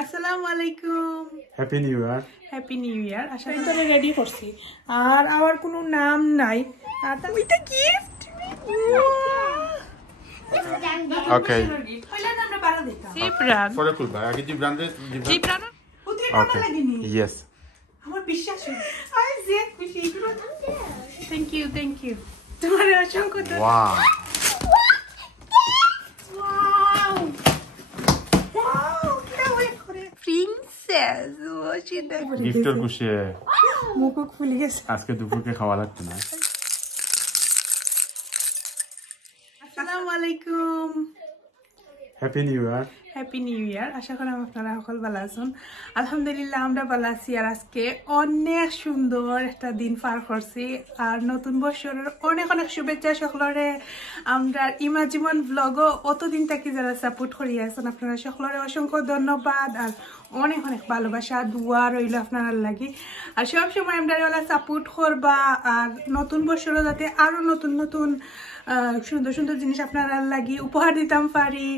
আসসালামু আলাইকুম। Happy new year. Happy new year. আশা করি রেডি করছি আর আমার কোনো নাম নাই আর ওইটা গিফট ওকে কইলা আমরা বাড়া দিতাম জিব্রান পরে খুলবা আগে জিব্রান পুত্রে টাকা লাগেনি ইয়েস আমার বিশ্বাস হয় আই যে খুশি এগুলো থ্যাংক ইউ তোমার অসংখ্য ওয়াও প্রিন্সেস ও চিন্তা করে গিফটের খুশি মুখ ফুলে গেছে আজকে দুপুরকে খাওয়া লাগতো না। আসসালামু আলাইকুম। Happy new year. Happy new year. আশা করি আপনারা সকল ভালো আছেন। আলহামদুলিল্লাহ আমরা ভালো আছি আর আজকে অনেক সুন্দর একটা দিন পার করছি আর নতুন বছরের অনেক অনেক শুভেচ্ছা সকলরে। আমরা ইমা জুমন ব্লগও অতদিন থেকে যারা সাপোর্ট করিয়ে আছেন আপনারা সকলরে অসংখ্য ধন্যবাদ আর অনেক অনেক ভালোবাসা দোয়া রইল আপনারা লাগি আর সবসময় আমরা সাপোর্ট করবা আর নতুন বছরও যাতে আরো নতুন নতুন সুন্দর সুন্দর জিনিস আপনারা লাগি উপহার দিতাম পারি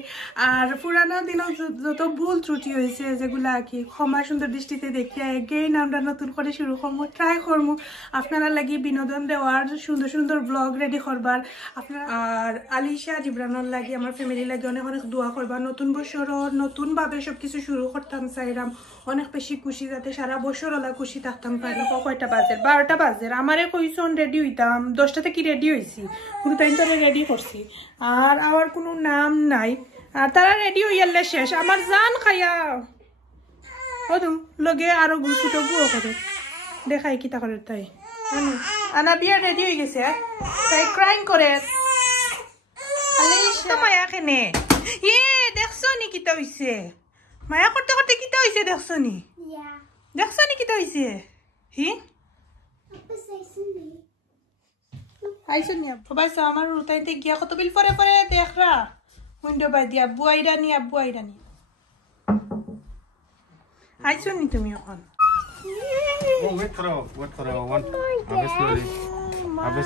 আর পুরানো দিনও যত ভুল ত্রুটি হয়েছে যেগুলা কি ক্ষমা সুন্দর দৃষ্টিতে দেখিয়া এগেইন আমরা নতুন করে শুরু করবো ট্রাই করবো আপনারা লাগি বিনোদন দেওয়ার সুন্দর সুন্দর ব্লগ রেডি করবার আপনারা আর আলিশা জিব্রানোর লাগি আমার ফ্যামিলি লাগি অনেক অনেক দোয়া করবার নতুন বছরও নতুন ভাবে সবকিছু শুরু করতাম চাইলাম অনেক বেশি খুশি যাতে সারা বছর ওলা খুশি থাকতাম পারি। কয়টা বাজে 12টা বাজে আমারে কইছন রেডি হইতাম 10টা থেকে রেডি হয়েছি পুরো টাইম রেডি করছি আর আমার কোনো নাম নাই আর তারা রেডি হইয়ালে শেষ আমার জান খাইয়া হদু লগে আরো ছোট গুও করে দেখাই কিতা করে তাই আনা বিয়া রেডি হয়ে গেছে তাই ক্রাইং করে মায়া কেনে দেখছো নি কিতা হইছে মায়া করতে করতে কিতা হইছে দেখছো নি কিতা হইছে হি আইসো নি ভাইছো আমার রুতাইতে গিয়া কত বিল পরে পরে দেখরা উইন্ডো বাই দিয়া আব্বু আইরানি আইসো নি তুমি এখন wait for one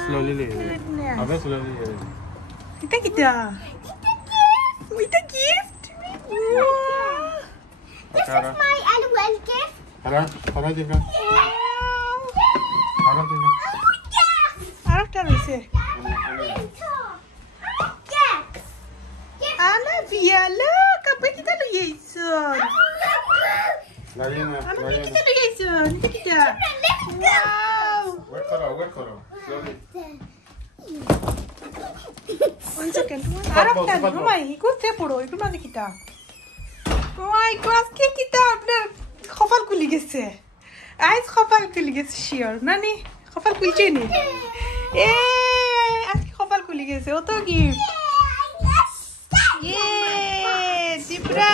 slowly এটা কিটা ওইটা gift This is my annual gift. Hara diga. আরেকটা রয়েছে আনা বিয়ালো কাপে কিটা লইছো আনা কিটা লইছো কিটা wow Wait for slowly. One second. আরেকটা রুমাই করতে পড়ো একটু মাঝে কিটা ওয়াই ক্লাস কে কিটা আপনার কপাল খুলে গেছে আজ কপাল খুলে গেছে শিওর নানি কপাল খুলছে নি আজকে কপাল খুলে গেছে ও তো গিফট জিব্রা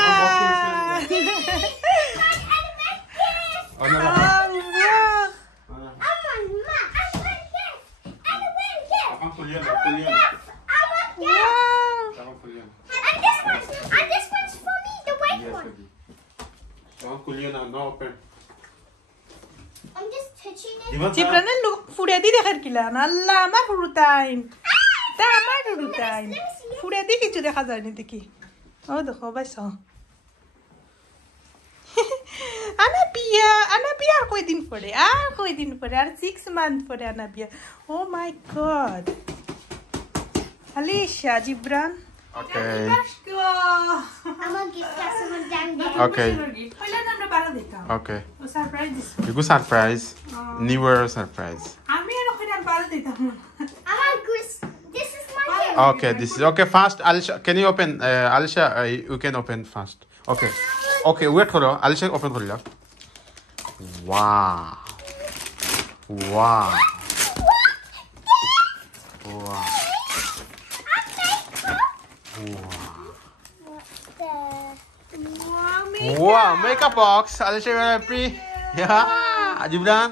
জিব্রানের লোক ফুড়ে দি দেখার কিলা আল্লাহ আমার হুরু টাইম ফুড়ে দি কিছু দেখা যায়নি দেখি ও দেখো বাইস আনা বিয়া আর কয়দিন পরে আর 6 মান্থ পরে আনা বিয়া oh my god Alisha Gibran Okay. I'm gonna give that someone down there. Okay. কইলা আমরা বাড়া দিতাম Okay. ও surprise You go surprise. New Year surprise. আমি আর কইলা বাড়া দিতাম This is my gift. Okay, this is okay. Fast, Alisha. Can you open? Alisha, you can open fast. Okay. Okay, wait for Alisha. Open for you. Wow. Wow. Wow. Wow, makeup box. Alisha, you are happy? Yeah. Jibran?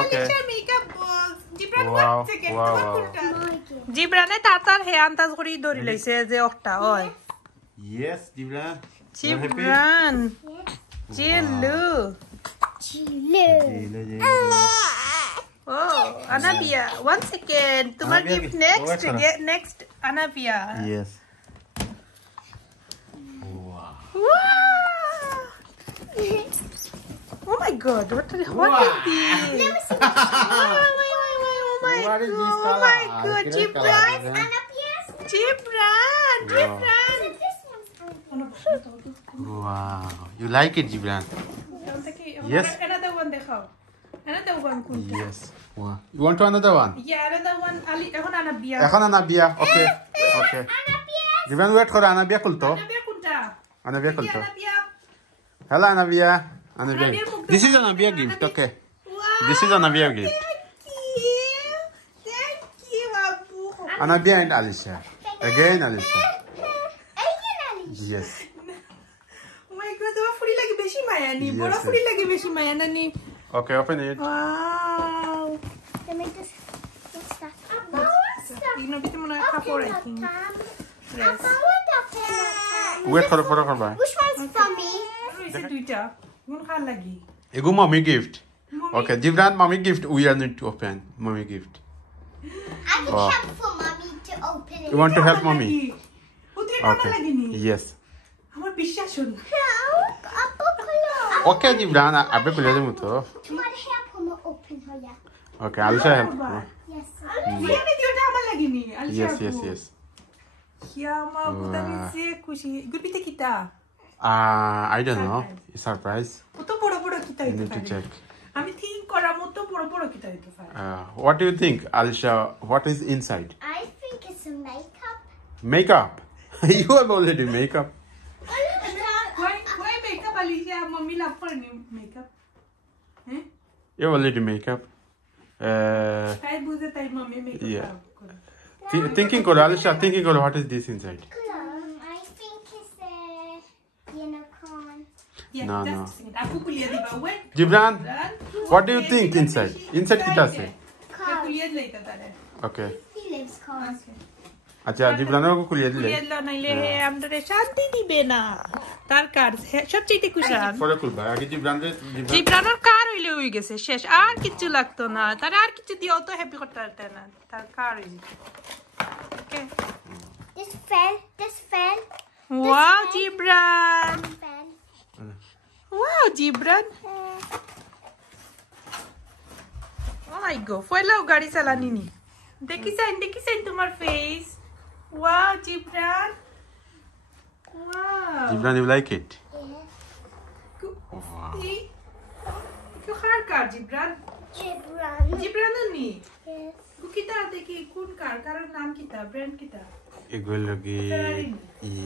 Okay. Wow. জিব্রানে তার হে আন্দাজ করি ধরি লইছে যে একটা হয় Yes, Jibran. Jibran জিলু Oh, Anabia. 1 second. Tomar gift next. Next, Anabia. Yes. Wow. god, what is this? What is this Oh color? my god, Great Gibran! color, huh? Gibran! Gibran! Wow. You like it, Gibran? Yes. Another one, dekho. Another one, kunta. Yes. Wow. You want to another one? Yeah, another one. Ali, ekhon Anabia. এখন আনাবিয়া ওকে ওকে Gibran wait করো Anabia খুলতো Anabia kunta. Anabia খুলতো Anabia. Hello Anabia Anabia Anabia mukta. This is Anabia gift okay Wow. This is Anabia gift Thank you, Abu. Anabia and Alicia again Alicia Yes Oh my god, তোমার ফুরি লাগে বেশি মায়া নি Yes, বড় yes. ফুরি লাগে বেশি মায়া না নি Okay open it Wow. Let me just fix that. ইনো বিতে মনে হয় কাপড় I think. Yes. Wait করো পরে করবা Which one's for me? রইছে দুইটা কোন খাল লাগি এগো mommy gift Mommy. Okay Gibran mommy gift we are need to open mommy gift I can Wow. help for mommy to open it. You want to help mommy পুত্রে কানা Okay লাগি নি Yes আমার বিশ্বাস হল Okay Gibran abe খুলে দেবো তো Tomorrow help him open her, yeah. Okay Alicia help Yes. দিয়ানে দিওটা আমার লাগি নি আলিশা Yes yes ইয়া মা পুতানি Wow. সে খুশি গুরবিতে কিতা I don't know surprise কত বড় বড় কিতা You হইতে need to পারে check আমি থিংক করা মতো বড় বড় কিতা হইতে পারে What do you think, Alisha? What is inside? I think it's a makeup. Makeup. You have already makeup. why makeup Alicia mummy love for new makeup You have already makeup. তাই বুঝে তাই mummy makeup Yeah. করে Thinking, Koro, Alisha, thinking, Koro, what is this inside? I think it's a unicorn. Yeah, No, just no. sing it. Aku kuliah di bawah. Gibran, Dan, what do you think inside? Inside kita Aku say. kuliah dulu itu tadi. Okay. He lives cars. Acha, Gibran ko kuliah dile. Kuliah dulu naile amdare shanti dibe na. Tar kar সবচেয়ে কুশান Pore kulba. Agi Gibran de জিব্রানের কার হইলে হই গেছে শেষ আর কিছু লাগতো না তার আর কিছু দিও তো হ্যাপি করতে পারতে না তার কার হইছে okay This fell. This fell. Wow Gibran Fell. Wow Gibran oh my god ফয়লাও গাড়ি চালানি নি দেখিছেন তোমার face wow Gibran wow Gibran, you like it? Kau kar kar Gibran? Gibran. Gibran ni. Yes. Ku kita deki kun kar naam kita brand kita. Equal lagi. Ferrari.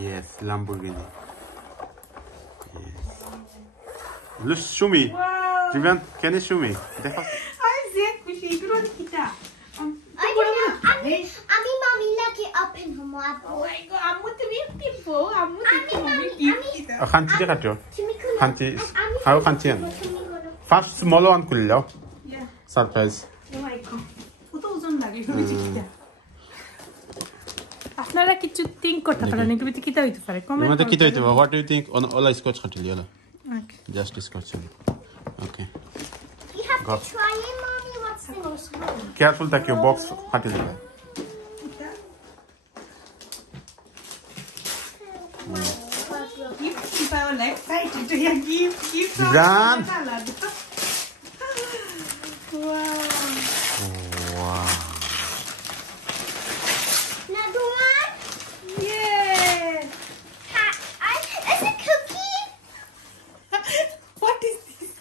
Yes, Lamborghini. Yes. Look, show me. Wow. Gibran, can you show me? Dekho. Ay zek kushi igron kita. I don't know. Ami mommy lagi open her Oh mouth. my god, amu tu beautiful. Amu tu Ami, mami Ami, gift Ami. kita. Khanti dekhacho. Khanti. Ami. How khanti yan? First small one kullo. Yeah. Surprise. Oh my god. কত ওজন লাগে শুনেছি কিটা আপনারা কিছু think করতে পারেন এগুলো কিটা হইতে পারে You comment want to kita what do you think on all scotch khatil yala? Okay Just scotch. Okay. You have Go. to try it, mommy. What's this? Careful tak your box khatil yala. gift kita oleh excited to yang gift Gibran. wow Wow. Another one? yeah It's a cookie. what is this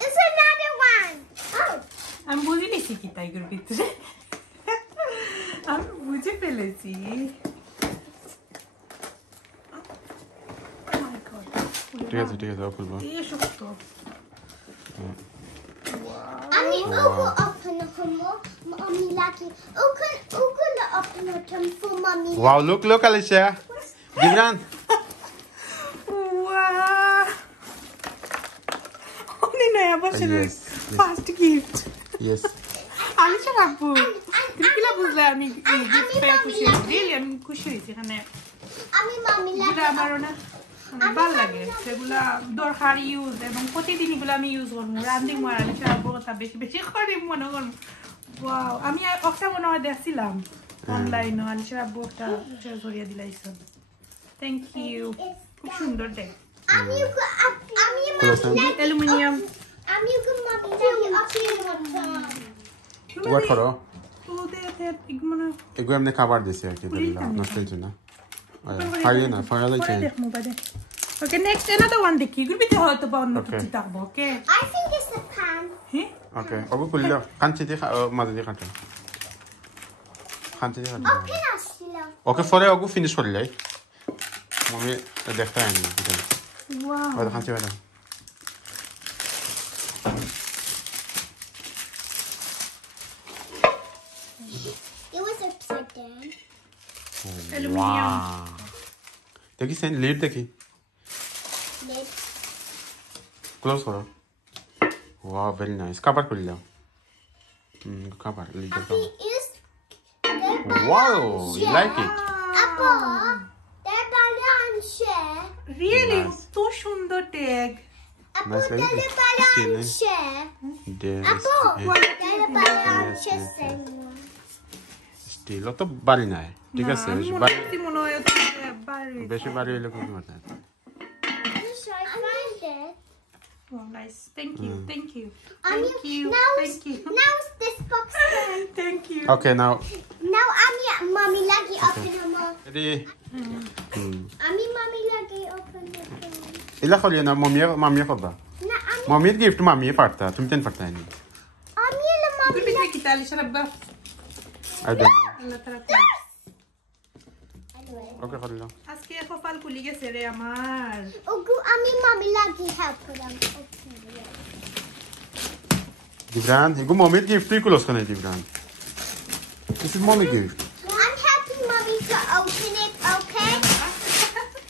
It's another one. Oh. আমি বুঝে নিয়েছি কি তাই এগুলোর ভিতরে আমি বুঝে ফেলেছি Oh my God. ঠিক আছে খুলবো এ শক্ত Ami, Ugo open the hummo. Mommy lucky. Ugo open the tum for mommy. Wow, look Alicia. Gibran. wow অনেক নয়া বছরের Yes, yes. First gift Yes. Alisha আপু তুমি কিলা বুঝলে আমি গিফট পেয়ে খুশি হয়েছি রিয়েলি আমি খুশি হয়েছি এখানে Ami, mommy এগুলো lucky. আমারও না ভালো লাগে সেগুলা দরকার ইউজ এবং প্রতিদিন এগুলো আমি ইউজ করবো রান্ধি মার আলিশা আপু কথা বেশি বেশি করি মনে করবো ওয়াও আমি একটা মনে হয় দেখছিলাম অনলাইনে আলিশা আপু একটা জড়িয়ে দিলাইছেন থ্যাংক ইউ খুব সুন্দর দেখ Ami, mommy Close lucky. Aluminium আমি Wait করো ওদের ইগমনে এগুলো এমনি খাবার দিছে আর কি দিলা নষ্টের জন্য ফাইলে না ফাইলে চাই Okay, next another one দেখি এগুলো বিতে হয়তো বা অন্য কিছু থাকবো ওকে I think it's the pan. হ্যাঁ ওকে ওগো কুললো কাঞ্চি দিয়ে মাঝে দিয়ে কাটো কাঞ্চি দিয়ে কাটো Open আসলো। ওকে পরে ওগো ফিনিশ করলে আমি দেখতে আইনি এটা ওয়াও ওটা কাঞ্চি বানা It was upside down. Wow. দেখি সেন লিড দেখি Lid. ক্লোজ করো ওয়াও ভেরি নাইস কভার করে দাও cover lead Happy cover is the Wow, you like it? Apple. The balloon share. Really Nice. তো সুন্দর tag Apple, Nice, like the it. balloon Still, share. There Apple, the balloon Yes, share. yes, still তো বাড়ি নাই ঠিক আছে বেশি বাড়ি মনে হয় বাড়ি বেশি বাড়ি হইলে কোনো কথা I find it. Oh, nice. Thank you. Thank you. Um, Thank you. Now, Thank you. now it's this box. Thank you. Okay now Now mommy lagi open her mouth. Ready Mommy lagi open her mouth. ইলা খলিয়ে না মামিয়ে করবা Na মামির gift মামিয়ে পারতা তুমি তেন পারতা নি la mommy. Good bit kita ali sharabba. I don't Allah tara. ওকে খলিলো আজকে কপাল খুলি গেছে রে আমার। Ogu mommy lagi help them open it. Gibran এগো মামির গিফট তুই ক্লোজ করে দিবরান দিস ইজ মামি gift I'm helping mommy to open it, okay?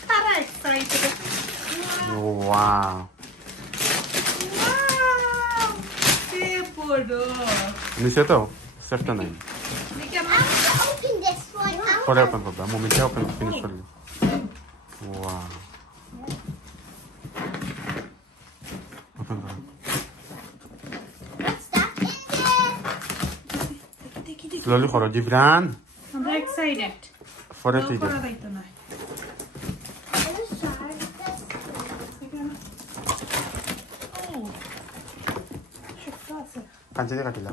Tara excited. Wow Wow. Qué podo. নিচে তো সেফটা নাই Miki I'm amar. going to open this one. পরে open করবা মামিটা ওপেন ফিনিশ করলি ওয়াও ওপেন করো What's that in there? Slowly করো Jibran I'm excited. পরে No তুই kora daito na. Let's try this. Oh. Shukasa. Kanchi দিয়ে কাটিলা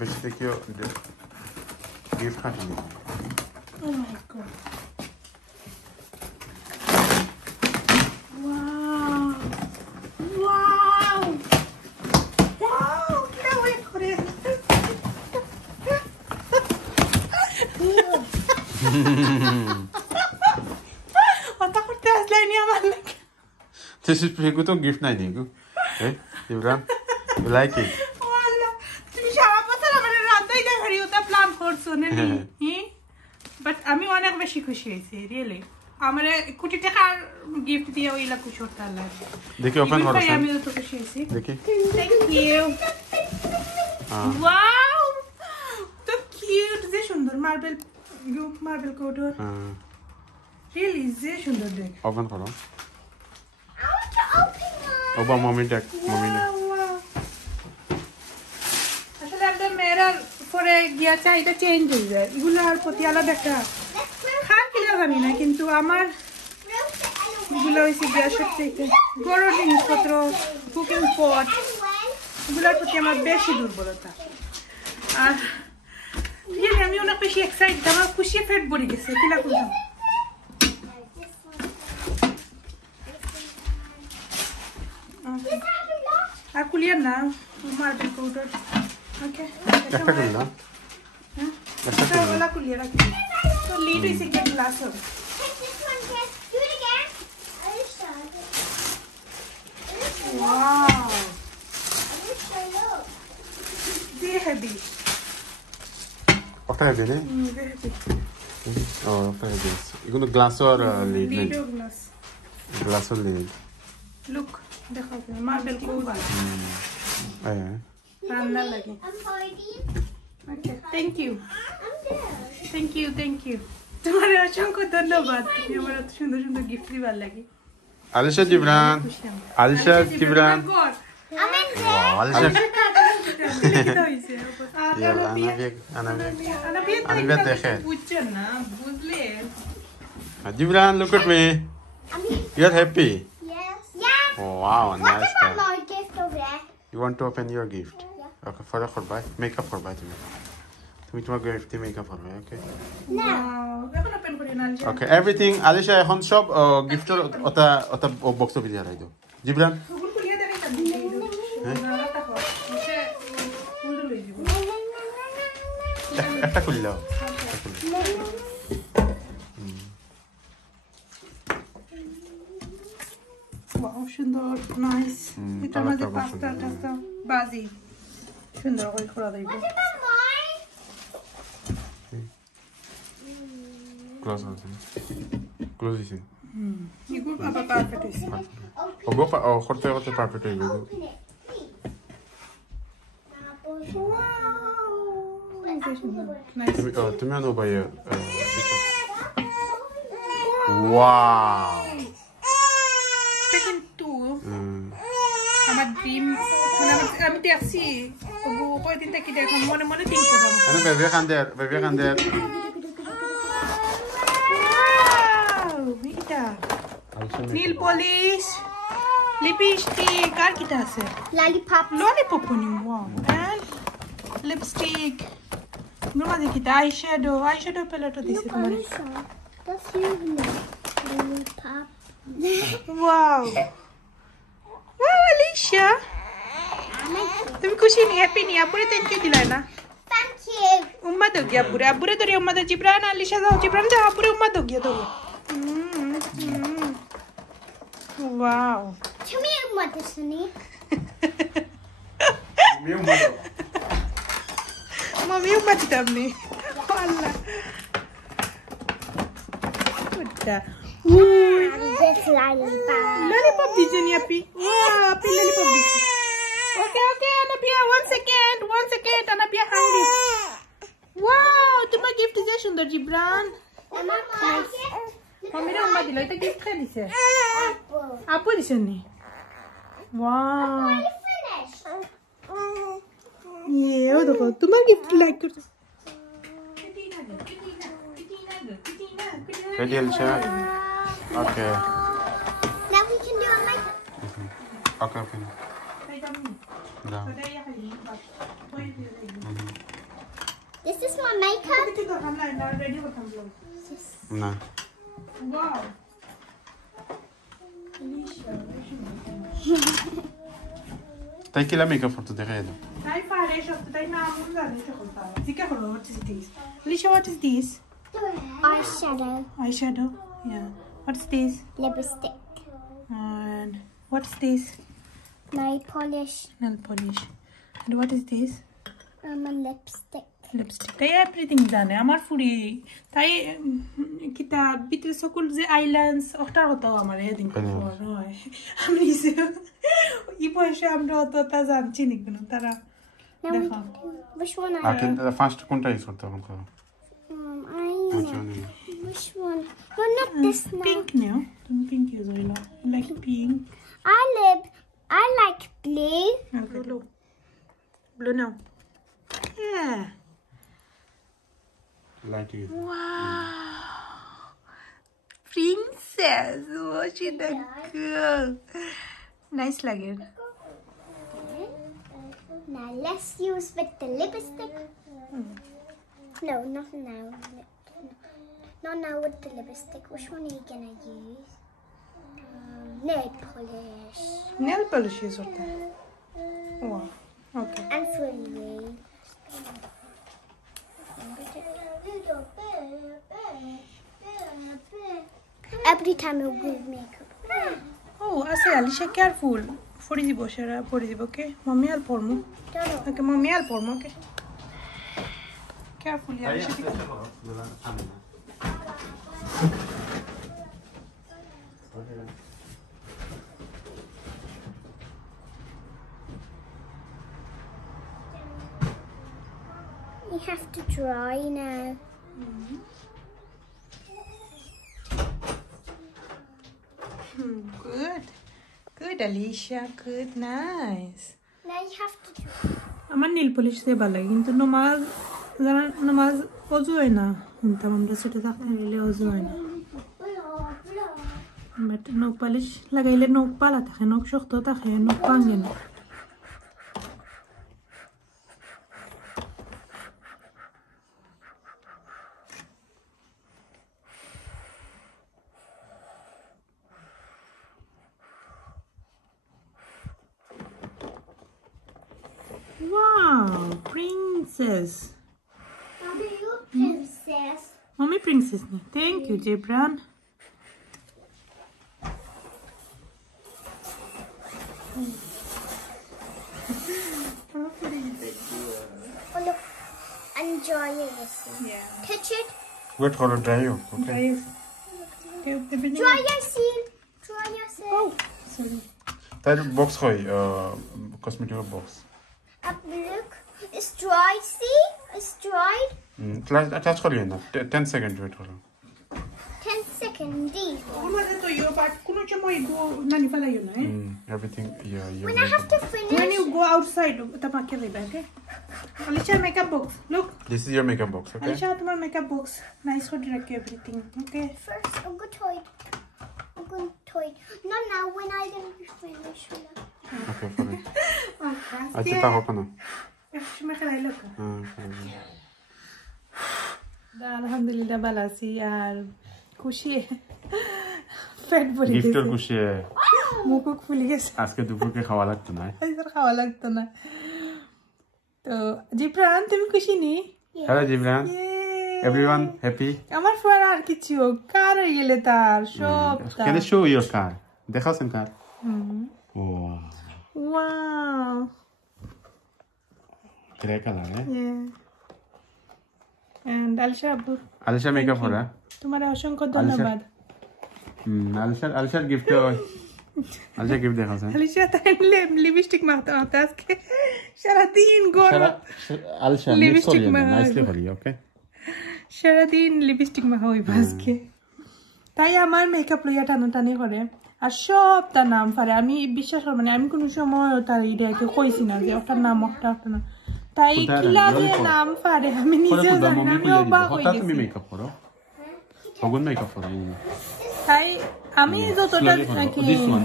বেশি দেখিও gift কাটিলি Oh my god. Wow. Wow. Wow. Kira voy a correr. Otak করতে আসলাই নি আমার লাগে। This is pretty good gift নাই দিগু eh Jibran you like it ওয়াল্লাহ তুমি সারা বছর আমার রান্নাই দেখারি ওটা প্ল্যান করছো না বাট আমি অনেক বেশি খুশি হয়েছি রিয়েলি আমার কোটি টাকার গিফট দিয়ে ওইলা খুশি হতে লাগে দেখি ওপেন করো আমি তো খুশি হয়েছি দেখি থ্যাংক ইউ ওয়াও তো কিউট যে সুন্দর মার্বেল কোডর রিয়েলি যে সুন্দর দেখ ওপেন করো I want to open one. ওবা মামি দেখ মামি দেখ আসলে আপনার মেয়েরা পরে গিয়া চাহিদা চেঞ্জ হয়ে যায় এগুলোর প্রতি আলাদা একটা Let's throw খান কিনা জানি না কিন্তু আমার the elephant. এগুলো হয়েছে গ্যাস সত্যি বড় জিনিসপত্র কুকিং পট And when এগুলোর প্রতি আমার বেশি দুর্বলতা আর রিয়েলি আমি অনেক বেশি এক্সাইটেড আমার খুশি পেট ভরে গেছে কিলা করলাম this have a lot. আর কুলিয়ার না মার্বেল পাউডার ওকে একটা করলি না একটা করলি ওলা কুলিয়ার রাখি তো লিড হইছে কি গ্লাস হবে Take this one, Chris. Do it again. I just showed it. Wow I just showed it. Very heavy ওটা হেভি নে ভেরি হেভি ও ওটা হেভি এগুলো গ্লাসর লিড নেই লিড গ্লাস গ্লাসর লিড লুক দেখো মার্বেল পাউডার হ্যাঁ রান্না লাগে I'm hiding. Okay thank you I'm there. Thank you তোমার অসংখ্য ধন্যবাদ তুমি আমার এত সুন্দর সুন্দর গিফট দিবার লাগে Alisha Jibran Alisha Jibran I'm in there. Alisha أنا أنا بيت داخل. বুঝছেন Jibran look at me I'm in. you're happy Yes. Yes. Wow, What nice about car. my gift over there? You want to open your gift? Okay, for the makeup for buy to me. To me, tomorrow gift makeup for me, okay? Wow. এখন open করি না Alisha. Okay, everything. Alisha, এখন সব গিফটের ওটা box of দিয়ে রাখো। জিবরান, ওগুলো খুলিয়ে দেখাই না দিলে না দেখো সে উল্টো লই দিব। একটা খুলে দাও। ওয়াও সুন্দর নাইস। এটা মধ্যে পাস্তা বাজি সুন্দর করে করা দেব। What about mine? Close it. এগুলো আবার পারফেক্ট হইছে। Ogo করতে পারফেক্ট হয়ে গেল। Open it, please. নাইস। তুমি আনো ভাই Wow. কিন্তু আমার ড্রিম আমি দেখছি ওগো কয়দিন থেকে দেখলাম মনে মনে থিঙ্ক করলাম Ano bebe kander. এটা নীল পলিশ লিপস্টিক আর কিটা আছে Lollipop. ললিপপ নি ওয়াও এন্ড লিপস্টিক নোমা দেখিটা আইশ্যাডো প্যালেটও দিছে তোমার That's you. Lollipop. Wow Alisha তুমি খুশি নি হ্যাপি নি আপুরে থ্যাংক ইউ দিলা না Thank you. উম্মা দো গিয়া আব্বুরে ধরে উম্মা দো জিবরান আলিশা দাও জিবরান দাও আপুরে উম্মা দো গিয়া দাও wow Tell me what this is. মামি উম্মা দিতাম নি আল্লাহ কুত্তা This lollipop. lollipop দিছে নি আপি আপি lollipop দিছে okay Anapia one second Anapia hungry wow তোমার gift যে সুন্দর জিবরান Emma, মামি রে উম্মা দিল এটা gift কে দিছে apple. আপু দিছে নি wow You finished. ये वो देखो तुम्हारा gift like कर Ready, Alisha? Okay. Now we can do our makeup. Okay, open. No. This is my makeup. No. wow Tay que la makeup for today, Redo. তাই পারে সব তাই না আমুন জানে সকল পারে জিজ্ঞাসা করো what is this Alicia what is this Eyeshadow. eyeshadow yeah what is this Lipstick. and what is this Nail polish. nail polish and what is this A lipstick. lipstick তাই everything জানে আমার ফুরি তাই কিতা ভিতরে সকল যে আইল্যান্ডস ওটার হতো আমার এদিন হয় আমি নিজে ই বয়সে আমরা অতটা জানছি নি কেন তারা Now we দেখো can do. Which one I Okay, the first কোনটা ইউজ করতে হবে কোন Which one? No, not this now. pink now তুমি pink use হইলো like pink I like blue. okay blue now yeah Light use. wow princess what she the girl nice লাগে Now let's use with the lipstick. No, not now. Not now with the lipstick. Which one are you gonna use? Nail polish. nail polish use होता है wow okay And for you. Every time you do makeup. oh আছে Alisha careful ফরি দিব সেরা ফরি দিব okay mummy আর পড়মু okay mummy আর পড়মু okay careful Alisha You have to dry now. good Alicia good nice Now you have to dry. আমার নীল পলিশ দিয়ে ভালো লাগে কিন্তু নমাজ অজু হয় না শুনতাম আমরা ছোট থাকতে নিলে অজু হয় না But no polish lagaile no pala থাকে no শক্ত থাকে no ভাঙে না Wow, princess. Mommy, you princess. Mommy princess. Thank you, Jibran. Oh, look. Enjoy it. Yeah. Touch it. Wait for it dry. Okay. Try your seal. Try yourself. Oh, sorry. That box hoy cosmetic box. Up, look. It's dried. See? It's dried. Touch koriye na 10 seconds wait koro. 10 seconds. Kumada to yo but kuno chamo go nani pala yo na Everything yeah. When I have to finish. When you go outside tapake deba okay Alisha makeup box look This is your makeup box, okay? Alisha tomar makeup box nice for rakhe everything okay First, I'm going to toy. I'm going to toy. Not now, when I don't finish. Okay, for it. okay Acha ta hopa na. shuma khalai look da alhamdulillah balasi আর খুশি পেট ভরে গেছে গিফটের খুশি মুখ ফুলে গেছে আজকে দুপুরকে খাওয়া লাগতো না আজকে খাওয়া লাগতো না তো জিপ্রান তুমি খুশি নি হ্যালো জিবরান এভরিওয়ান হ্যাপি আমার ফোন আর কিছু কার হয়ে গেলে তার সব Can you show your car? দেখাছেন car Wow. Wow Grey color, eh? Yeah. And Alisha Abu. Alisha makeup हो रहा है तुम्हारा অসংখ্য ধন্যবাদ Alisha gift Alisha gift देखा सर Alisha তাই লিপস্টিক মাখতে মাখতে আজকে সারা দিন গরম Alisha লিপস্টিক nicely हो रही है okay সারা দিন লিপস্টিক মাখা হই আজকে তাই আমার মেকআপ লইয়া টানাটানি করে আর সব তার নাম পারে আমি বিশ্বাস করব না আমি কোনো সময় তার এটাকে কইছি না যে ওটার নাম ওটা না তাই কিলারে নাম পারে আমি নিজে জানি না আমি অবাক হই গেছি তুমি মেকআপ করো ওগুন মেকআপ করো তাই আমি যতটা নাকি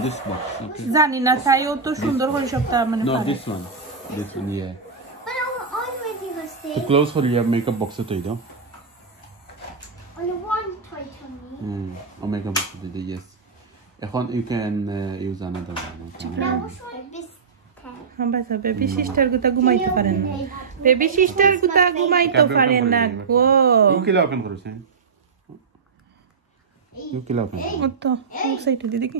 this box okay জানি না তাই ও তো সুন্দর করে সবটা মানে no পারে this one yeah But I already was to there. close for your makeup box to ido On one toy to me. oh makeup box to ido yes এখন you can use another one okay Now, which one? This pen. হ্যাঁ বাস baby sister গুতা ঘুমাইতে পারেন না baby sister গুতা ঘুমাইতে পারেন না গো কিলা ওপেন করছেন কিলা ওপেন ও তো ও সাইডে দি দেখি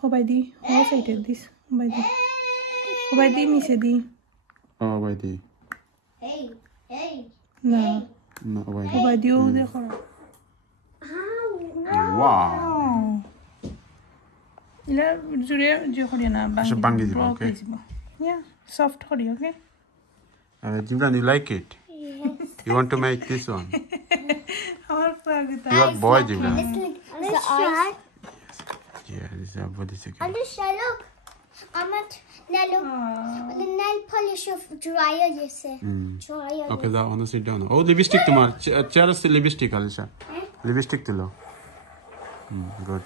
হবাই দি ও সাইডে দিস হবাই দি মিশে দি oh wait the Hey. না no wait হবাই দিও দেখো wow ইলা জুড়ে যে করিয়া না ভাঙি দিব, okay. ইয়া সফট করি ওকে Jimran, you like it? You want to make this one? আমার পাগতা You are boy, Jimran. Let's try. Yeah, this is a body second. Alisha, look. I'm at now look. The nail polish of dryer, you say. Dryer. Okay, that one sit down. Oh, lipstick tomorrow. Chair is lipstick, Alisha. Lipstick to low. Good.